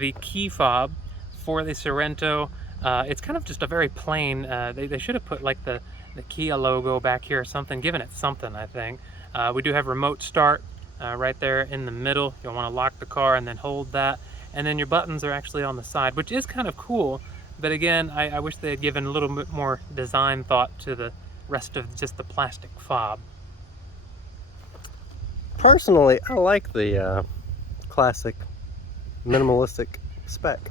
the key fob for the Sorento. It's kind of just a very plain, they should have put like the Kia logo back here or something, given it something, I think. We do have remote start right there in the middle. You'll want to lock the car and then hold that. And then your buttons are actually on the side, which is kind of cool. But again, I wish they had given a little bit more design thought to the rest of just the plastic fob. Personally, I like the classic minimalistic spec.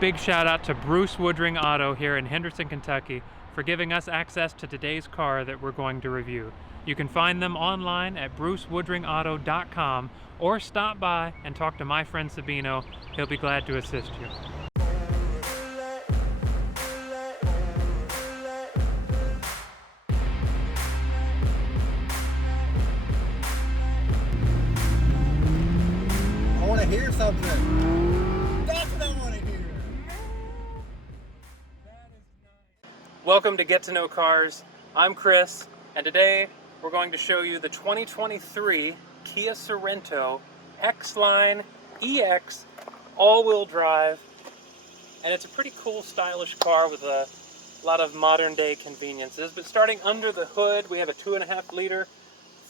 Big shout out to Bruce Woodring Auto here in Henderson, Kentucky for giving us access to today's car that we're going to review. You can find them online at brucewoodringauto.com or stop by and talk to my friend Sabino. He'll be glad to assist you. I want to hear something. That's what I want to hear. Welcome to Get to Know Cars. I'm Chris, and today we're going to show you the 2023 Kia Sorento X-Line EX all-wheel drive. And it's a pretty cool, stylish car with a lot of modern-day conveniences. But starting under the hood, we have a 2.5 liter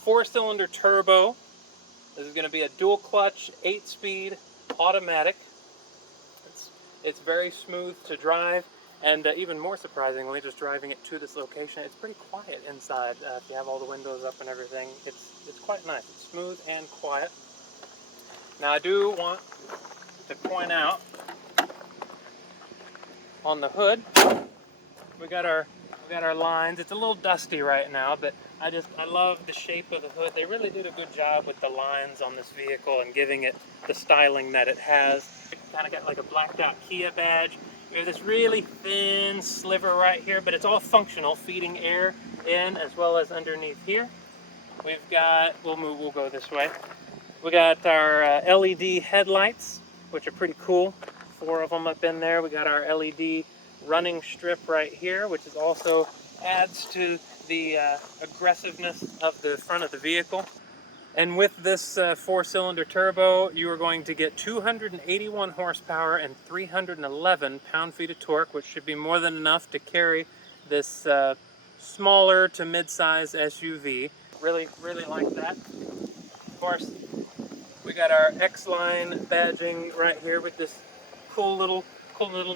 4-cylinder turbo. This is going to be a dual clutch, 8-speed automatic. It's very smooth to drive, and even more surprisingly, just driving it to this location, it's pretty quiet inside. If you have all the windows up and everything, it's quite nice. It's smooth and quiet. Now I do want to point out on the hood, we got our lines. It's a little dusty right now, but I love the shape of the hood. They really did a good job with the lines on this vehicle and giving it the styling that it has. It kind of got like a blacked out Kia badge. We have this really thin sliver right here, but it's all functional, feeding air in as well as underneath here. We've got, we'll go this way. We got our LED headlights, which are pretty cool. 4 of them up in there. We got our LED running strip right here, which is also adds to the aggressiveness of the front of the vehicle. And with this 4-cylinder turbo, you are going to get 281 horsepower and 311 pound-feet of torque, which should be more than enough to carry this smaller to mid-size SUV. Really like that. Of course, we got our X-Line badging right here with this cool little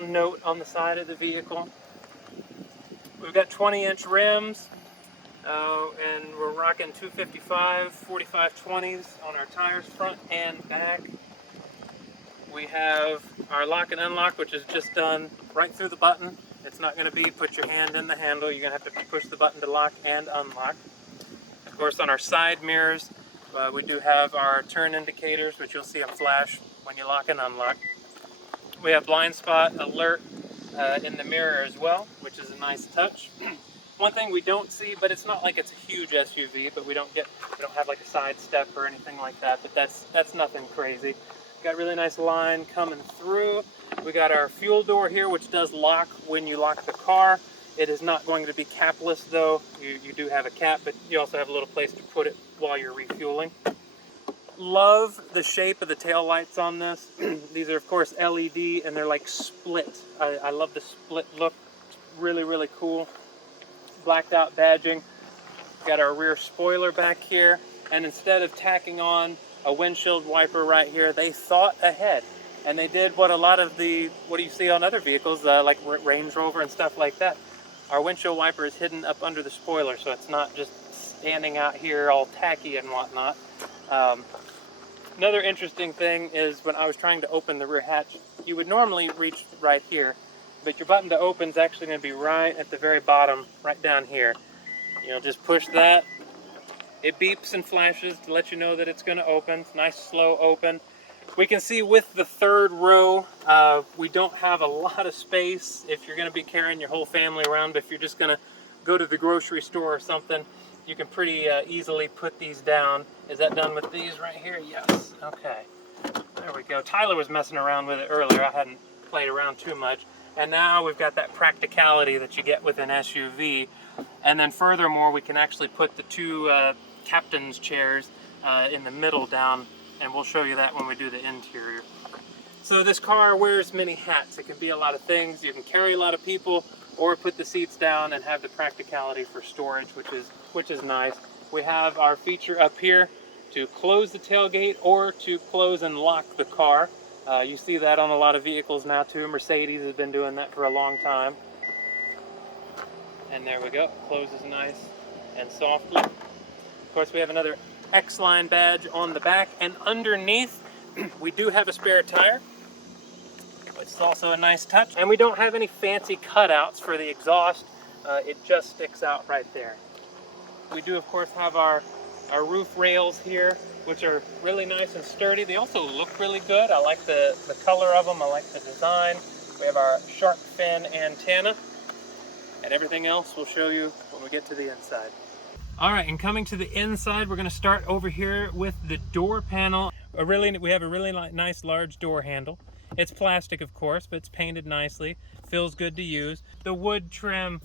note on the side of the vehicle. We've got 20-inch rims, and we're rocking 255 45/20s on our tires front and back. We have our lock and unlock, which is just done right through the button. It's not going to be put your hand in the handle. You're going to have to push the button to lock and unlock. Of course, on our side mirrors, we do have our turn indicators, which you'll see a flash when you lock and unlock. We have blind spot alert in the mirror as well, which is a nice touch. One thing we don't see, but it's not like it's a huge SUV, but we don't have like a side step or anything like that, but that's nothing crazy. Got really nice line coming through. We got our fuel door here, which does lock when you lock the car. It is not going to be capless though. You do have a cap, but you also have a little place to put it while you're refueling. Love the shape of the tail lights on this. These are of course LED, and they're like split. I love the split look. It's really cool. Blacked out badging. Got our rear spoiler back here, and instead of tacking on a windshield wiper right here, they thought ahead, and they did what a lot of what you see on other vehicles, like Range Rover and stuff like that. Our windshield wiper is hidden up under the spoiler, so it's not just standing out here all tacky and whatnot. Another interesting thing is when I was trying to open the rear hatch, you would normally reach right here, but your button to open is actually going to be right at the very bottom, right down here. You'll just push that. It beeps and flashes to let you know that it's going to open. It's nice, slow open. We can see with the third row, we don't have a lot of space if you're going to be carrying your whole family around, but if you're just going to go to the grocery store or something, you can pretty easily put these down. Is that done with these right here? Yes. Okay. There we go. Tyler was messing around with it earlier. I hadn't played around too much. And now we've got that practicality that you get with an SUV. And then furthermore, we can actually put the 2 captain's chairs in the middle down, and we'll show you that when we do the interior. So this car wears many hats. It can be a lot of things. You can carry a lot of people, or put the seats down and have the practicality for storage, which is nice. We have our feature up here to close the tailgate or to close and lock the car. You see that on a lot of vehicles now too. Mercedes has been doing that for a long time. And there we go, closes nice and softly. Of course, we have another X-Line badge on the back, and underneath we do have a spare tire, which is also a nice touch. And we don't have any fancy cutouts for the exhaust. It just sticks out right there. We do, of course, have our roof rails here, which are really nice and sturdy. They also look really good. I like the color of them. I like the design. We have our shark fin antenna, and everything else we'll show you when we get to the inside. All right, and coming to the inside, we're going to start over here with the door panel. We have a really nice large door handle. It's plastic, of course, but it's painted nicely. Feels good to use. The wood trim,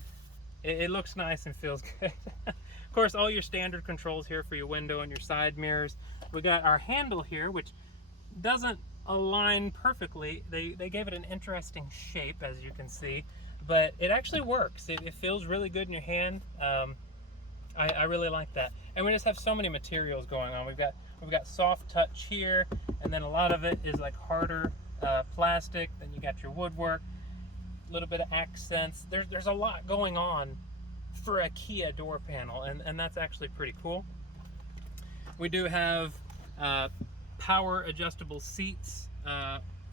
it looks nice and feels good. Of course, all your standard controls here for your window and your side mirrors. We got our handle here, which doesn't align perfectly. They gave it an interesting shape, as you can see, but it actually works. It feels really good in your hand. I really like that. And we just have so many materials going on. We've got soft touch here, and then a lot of it is like harder plastic. Then you got your woodwork, a little bit of accents. There's a lot going on for a Kia door panel, and that's actually pretty cool. We do have power adjustable seats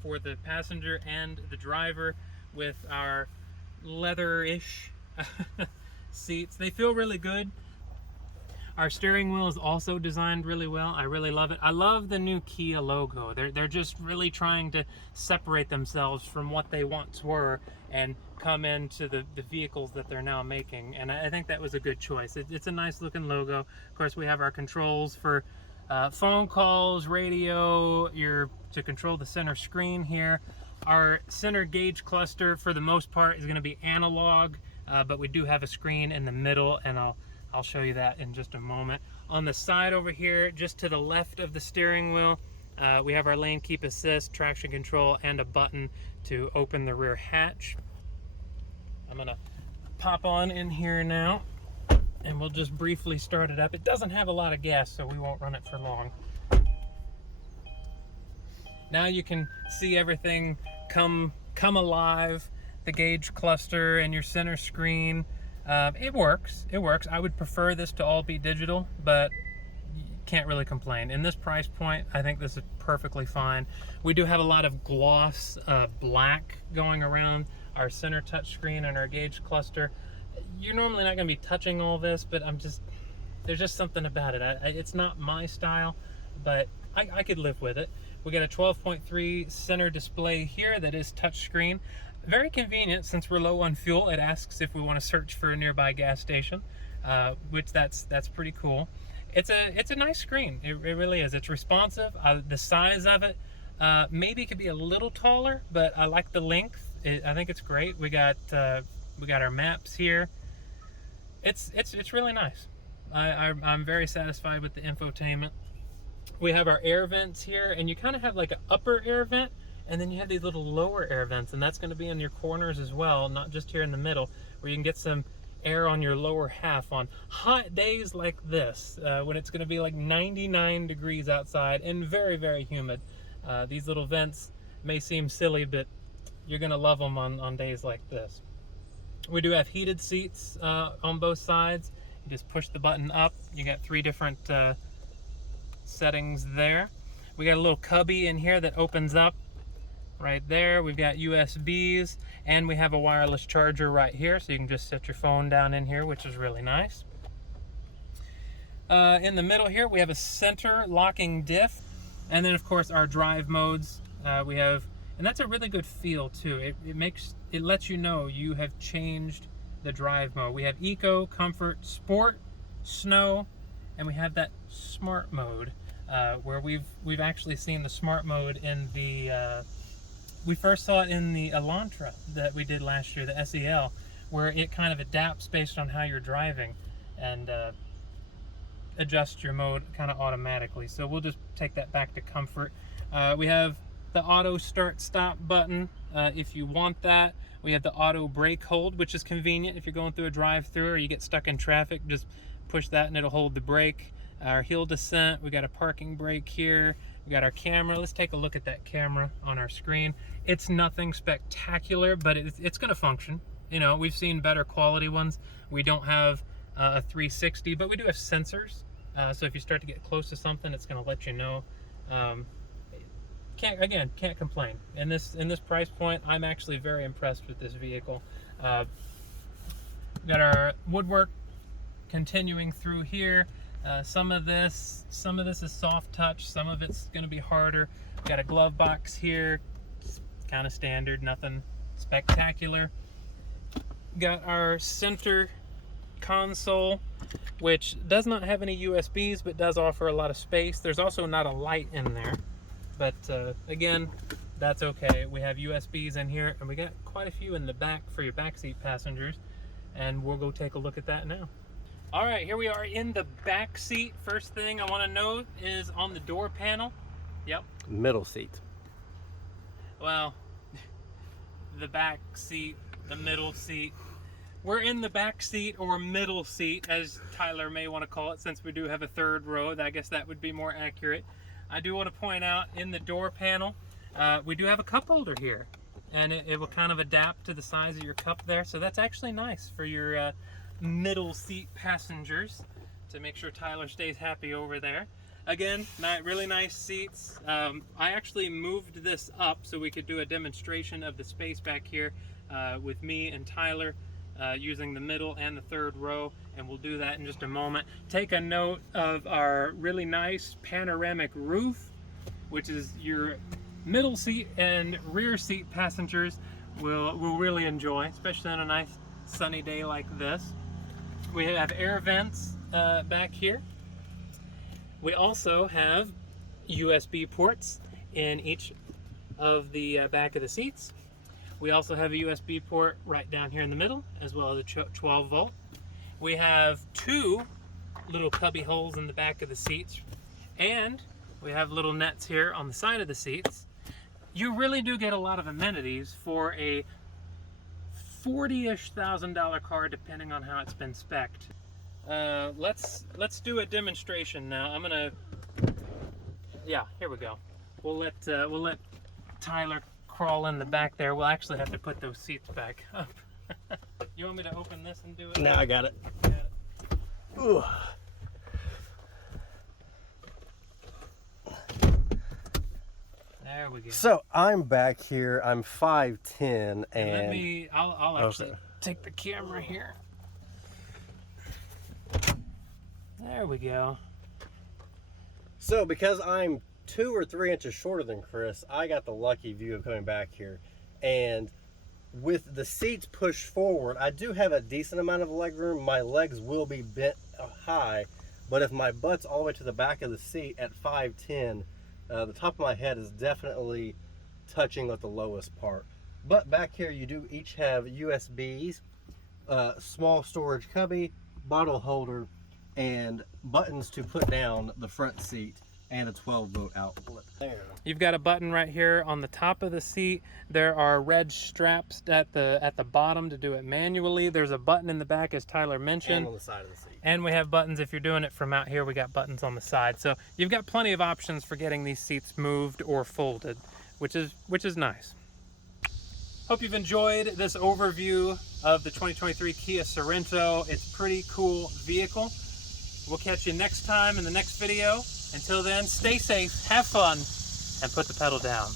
for the passenger and the driver with our leather-ish seats. They feel really good. Our steering wheel is also designed really well. I really love it. I love the new Kia logo. They're just really trying to separate themselves from what they once were and come into the vehicles that they're now making. And I think that was a good choice. It's a nice looking logo. Of course, we have our controls for phone calls, radio, to control the center screen here. Our center gauge cluster, for the most part, is going to be analog, but we do have a screen in the middle, and I'll show you that in just a moment. On the side over here, just to the left of the steering wheel, we have our lane keep assist, traction control, and a button to open the rear hatch. I'm gonna pop on in here now, and we'll just briefly start it up. It doesn't have a lot of gas, so we won't run it for long. Now you can see everything come alive, the gauge cluster and your center screen. It works. I would prefer this to all be digital, but you can't really complain. In this price point, I think this is perfectly fine. We do have a lot of gloss black going around our center touch screen and our gauge cluster. You're normally not going to be touching all this, but there's just something about it. It's not my style, but I could live with it. We got a 12.3 center display here that is touchscreen. Very convenient since we're low on fuel. It asks if we want to search for a nearby gas station, which that's pretty cool. It's a nice screen. It really is. It's responsive. The size of it maybe could be a little taller, but I like the length. I think it's great. We got our maps here. It's really nice. I'm very satisfied with the infotainment. We have our air vents here, and you kind of have like an upper air vent, and then you have these little lower air vents, and that's going to be in your corners as well, not just here in the middle, where you can get some air on your lower half on hot days like this, when it's going to be like 99 degrees outside and very, very humid. These little vents may seem silly, but you're going to love them on days like this. We do have heated seats on both sides. You just push the button up. You got 3 different settings there. We got a little cubby in here that opens up right there. We've got USBs, and we have a wireless charger right here, so you can just set your phone down in here, which is really nice. In the middle here, we have a center locking diff, and then of course our drive modes. We have, and that's a really good feel too. It lets you know you have changed the drive mode. We have Eco, Comfort, Sport, Snow, and we have that Smart mode, where we've actually seen the Smart mode in the we first saw it in the Elantra that we did last year, the SEL, where it kind of adapts based on how you're driving and adjusts your mode kind of automatically. So we'll just take that back to Comfort. We have the auto start stop button if you want that. We have the auto brake hold, which is convenient if you're going through a drive-through or you get stuck in traffic. Just push that and it'll hold the brake. Our hill descent, we got a parking brake here. We got our camera. Let's take a look at that camera on our screen. It's nothing spectacular, but it's going to function. You know, we've seen better quality ones. We don't have a 360, but we do have sensors. So if you start to get close to something, it's going to let you know. Can't complain. In this price point, I'm actually very impressed with this vehicle. We got our woodwork continuing through here. Some of this is soft touch, some of it's going to be harder. We got a glove box here, kind of standard, nothing spectacular. Got our center console, which does not have any USBs but does offer a lot of space. There's also not a light in there, but again, that's okay. We have USBs in here, and we got quite a few in the back for your backseat passengers, and we'll go take a look at that now. All right, here we are in the back seat. First thing I want to note is on the door panel. Yep. Middle seat. Well, the back seat, the middle seat. We're in the back seat, or middle seat, as Tyler may want to call it, since we do have a third row. I guess that would be more accurate. I do want to point out in the door panel, we do have a cup holder here, and it will kind of adapt to the size of your cup there. So that's actually nice for your middle seat passengers, to make sure Tyler stays happy over there. Again, really nice seats. I actually moved this up so we could do a demonstration of the space back here with me and Tyler using the middle and the third row, and we'll do that in just a moment. Take a note of our really nice panoramic roof, which is your middle seat and rear seat passengers will really enjoy, especially on a nice sunny day like this. We have air vents back here. We also have USB ports in each of the back of the seats. We also have a USB port right down here in the middle, as well as a 12 volt. We have two little cubby holes in the back of the seats, and we have little nets here on the side of the seats. You really do get a lot of amenities for a $40,000-ish car, depending on how it's been spec'd. Let's do a demonstration now. Yeah, here we go. We'll let Tyler crawl in the back there. We'll actually have to put those seats back up. You want me to open this and do it? Now I got it. Yeah. Ooh. There we go. So I'm back here. I'm 5'10", and I'll actually take the camera here. There we go. So because I'm 2 or 3 inches shorter than Chris, I got the lucky view of coming back here. And with the seats pushed forward, I do have a decent amount of leg room. My legs will be bent high, but if my butt's all the way to the back of the seat at 5'10", the top of my head is definitely touching at the lowest part. But back here you do each have USBs, small storage cubby, bottle holder, and buttons to put down the front seat, and a 12 volt outlet there. You've got a button right here on the top of the seat. There are red straps at the bottom to do it manually. There's a button in the back, as Tyler mentioned. And on the side of the seat. And we have buttons if you're doing it from out here. We got buttons on the side. So you've got plenty of options for getting these seats moved or folded, which is nice. Hope you've enjoyed this overview of the 2023 Kia Sorento. It's a pretty cool vehicle. We'll catch you next time in the next video. Until then, stay safe, have fun, and put the pedal down.